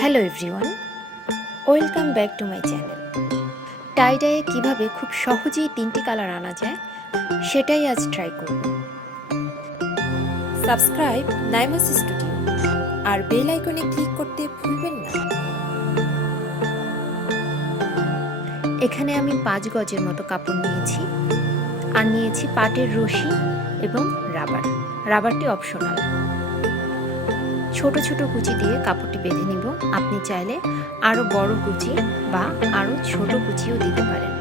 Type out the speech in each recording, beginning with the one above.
Hello everyone, welcome back to my channel. Tie ডাইয়ে কীভাবে খুব সহজেই 3টি কালার আনা যায় সেটাই আজ ট্রাই করব। সাবস্ক্রাইব নাইমাস স্টুডিও আর বেল আইকনে ক্লিক করতে ভুলবেন না। এখানে আমি 5 গজের মতো কাপড় নিয়েছি আর নিয়েছি পাটের রশি এবং রাবারটি অপশনাল। ছোট ছোট কুচি দিয়ে কাপড়টি বেঁধে নিব। আপনি চাইলে আরও বড় কুচি বা আরও ছোট কুচিও দিতে পারেন।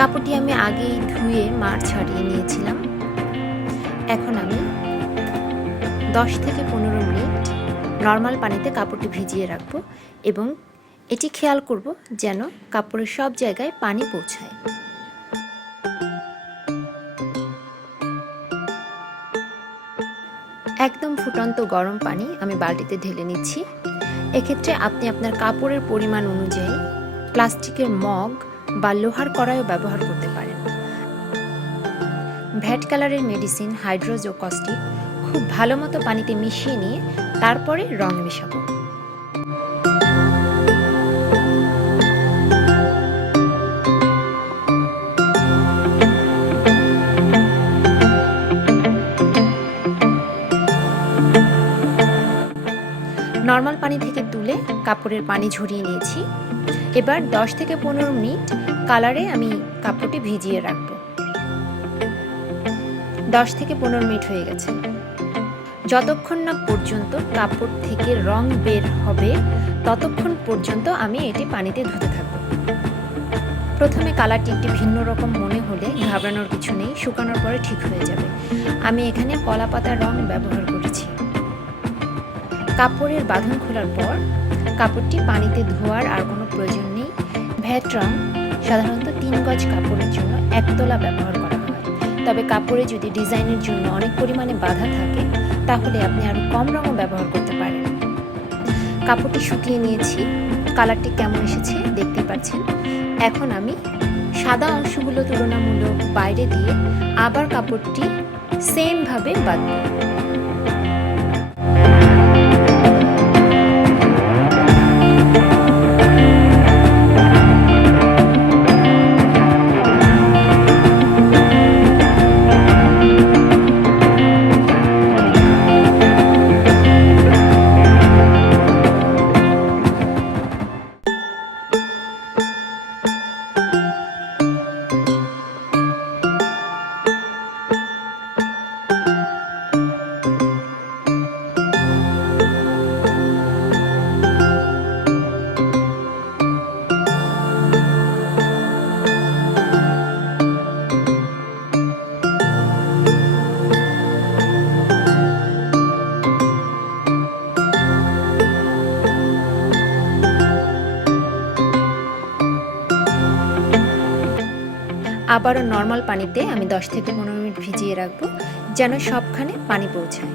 কাপড়টি আমি আগেই ধুয়ে মাড় ছাড়িয়ে নিয়েছিলাম। এখন আমি 10 থেকে 15 মিনিট নর্মাল পানিতে কাপড়টি ভিজিয়ে রাখব এবং এটি খেয়াল করব যেন কাপড়ের সব জায়গায় পানি পৌঁছায়। একদম ফুটন্ত গরম পানি আমি বালতিতে ঢেলে নিচ্ছি। এক্ষেত্রে আপনি আপনার কাপড়ের পরিমাণ অনুযায়ী প্লাস্টিকের মগ বা লোহার কড়াইও ব্যবহার করতে পারেন। ভ্যাট কালারের মেডিসিন হাইড্রোজোকস্টিক খুব ভালো মতো পানিতে মিশিয়ে নিয়ে তারপরে রং মেশাবো। নর্মাল পানি থেকে তুলে কাপড়ের পানি ঝরিয়ে নিয়েছি। এবার 10 থেকে 15 মিনিট কালারে আমি কাপড়টি ভিজিয়ে রাখবো। 10 থেকে 15 মিনিট হয়ে গেছে। যতক্ষণ না পর্যন্ত কাপড় থেকে রং বের হবে ততক্ষণ পর্যন্ত আমি এটি পানিতে ধুতে থাকব। প্রথমে কালারটি একটি ভিন্ন রকম মনে হলে ঘাবড়ানোর কিছু নেই, শুকানোর পরে ঠিক হয়ে যাবে। আমি এখানে কলা পাতার রং ব্যবহার করেছি। কাপড়ের বাঁধন খোলার পর কাপড়টি পানিতে ধোয়ার আর কোনো প্রয়োজন নেই। ভ্যাট রং সাধারণত 3 গজ কাপড়ের জন্য একতলা ব্যবহার করা হয়, তবে কাপড়ে যদি ডিজাইনের জন্য অনেক পরিমাণে বাধা থাকে তাহলে আপনি আরও কম রঙও ব্যবহার করতে পারেন। কাপড়টি শুকিয়ে নিয়েছি, কালারটি কেমন এসেছে দেখতে পাচ্ছেন। এখন আমি সাদা অংশগুলো তুলনামূলক বাইরে দিয়ে আবার কাপড়টি সেমভাবে বাঁধব। আবারও নর্মাল পানিতে আমি 10 থেকে 15 মিনিট ভিজিয়ে রাখবো যেন সবখানে পানি পৌঁছায়।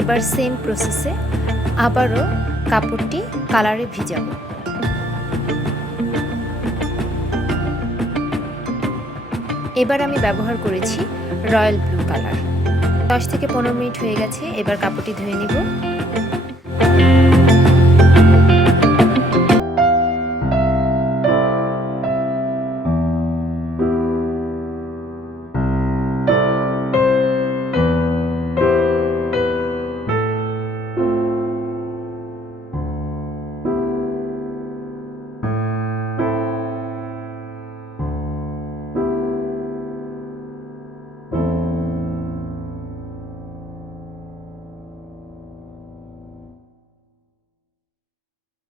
এবার সেম প্রসেসে আবারও কাপড়টি কালারে ভিজাবো। এবার আমি ব্যবহার করেছি রয়্যাল ব্লু কালার। 10 থেকে 15 মিনিট হয়ে গেছে, এবার কাপড়টি ধুয়ে নিব।